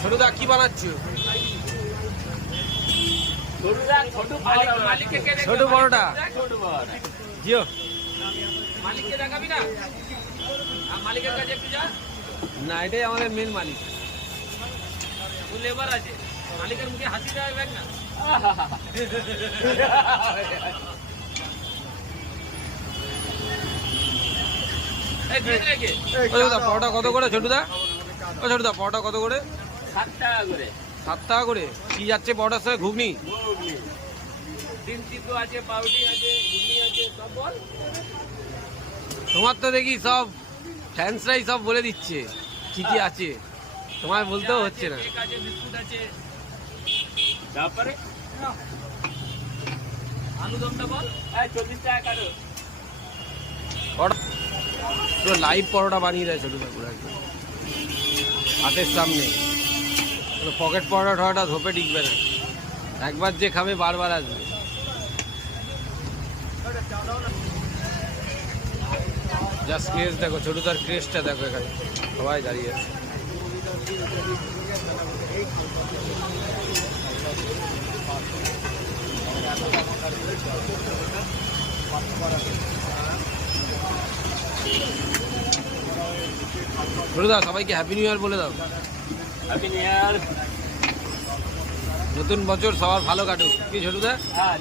ছোটদা কি বানাচ্ছ? ছোট বড়টা জিও মালিককে দেখাবি না? মালিকের কাছে একটু যা। না, এটাই আমাদের মেন মালিক। লেবার আছে, মালিকের মুখে হাসি দেওয়া না। পরোটা কত করে ছোটদা? ও ছোটদা পরোটা কত করে? 7 টাকা করে। 7 টাকা করে। কি যাচ্ছে পরোটার সঙ্গে? ঘুগনি, ডিম সিদ্ধ আছে, পাউরুটি আছে, ঘুগনি আছে, সব বল। তোমার তো দেখি সব ফ্যান্সরাই সব বলে দিচ্ছে কি কি আছে, তোমার বলতেও হচ্ছে না। কেক আছে, বিস্কুট আছে, তারপরে আলু দমটা বল। 40 টাকা কাটো। পুরো লাইভ পরোটা বানিয়ে দেয় ছোটদা পুরো একদম হাতের সামনে। পকেট পরোটা ঠোয়াটা ধোপে টিকবে না, একবার যে খাবে বারবার আসবে। জাস্ট ক্রেজ দেখো, ছোটদার ক্রেজটা দেখো, এখানে সবাই দাঁড়িয়ে আছে। ছোটদা সবাইকে হ্যাপি নিউ ইয়ার বলে দাও। Happy new year. নতুন বছর সবার ভালো কাটুক। কি ছোটদা? হ্যাঁ।